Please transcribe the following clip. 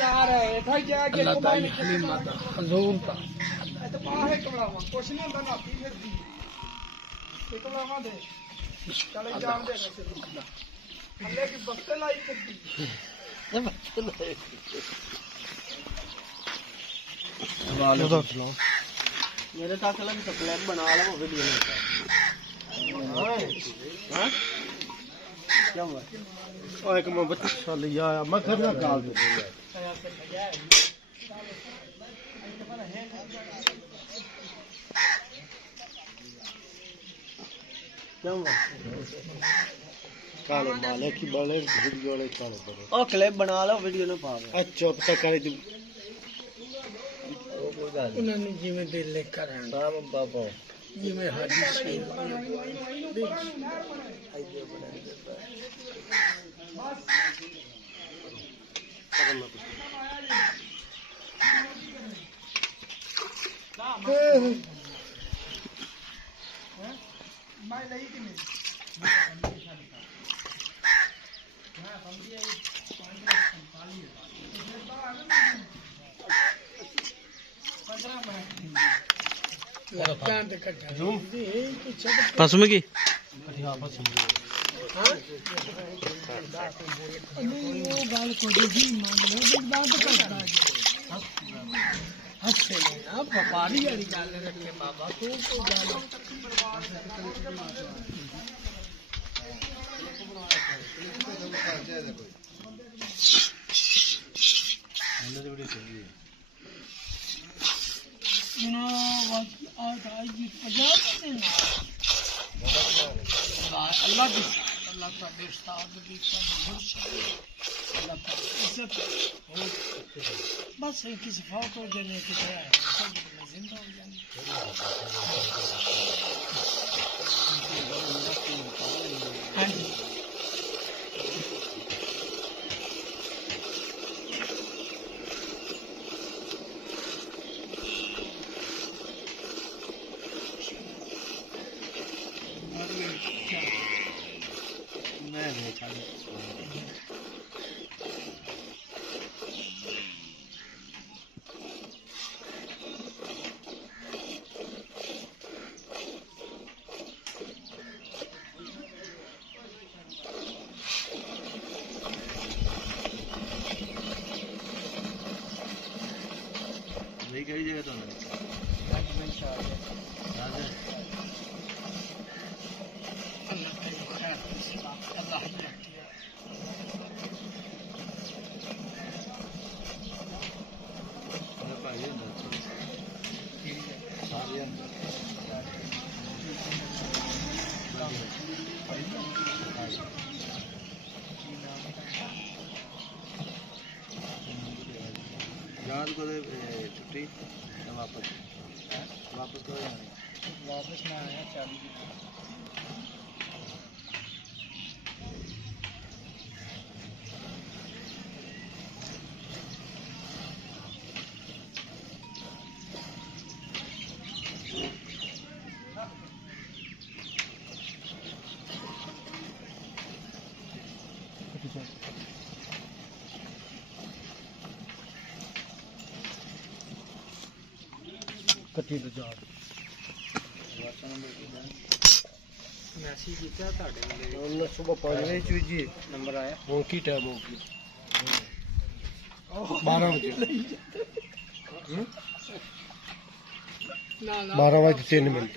यार है था क्या कि अल्लाह ताला हलीम माता हजूर ता तो मां है कमलावा कुछ नहीं होता नाती फिर दी ये कमलावा दे चले जान दे अल्लाह की बस्ते लाई कर दी मेरे साथ चला भी क्लिप बना लो वीडियो में हां क्या हुआ ओ एक मैं बच्चा लिया मैं करना गाल दे क्या हुआ काले माले की बड़े वीडियो ले काले बड़े ओ क्लिप बना लो वीडियो ना पा अच्छा पता करे तू उन्होंने जिम्मे दिल लेकर राम बाबा जिम्मे हाजी शेर मैं नहीं कि नहीं पसम की व्यापारी वाली गल रखे बाबा तू अल्लाह का उस्ताद बस किसी फौत हो जाने की जिंदा हो जाएंगे कई जगह तो याद को छुट्टी वापस करो वापस में आया चालू कटी तो जा मैसेज किया ਤੁਹਾਡੇ ਵੱਲੋਂ ਸਵੇਰ 5 ਵਜੇ ਜੀ ਨੰਬਰ ਆਇਆ ਹੁਣ ਕੀ ਟਾਈਮ ਹੋ ਗਿਆ 12 ਵਜੇ 12 ਵਜੇ 3 ਮਿੰਟ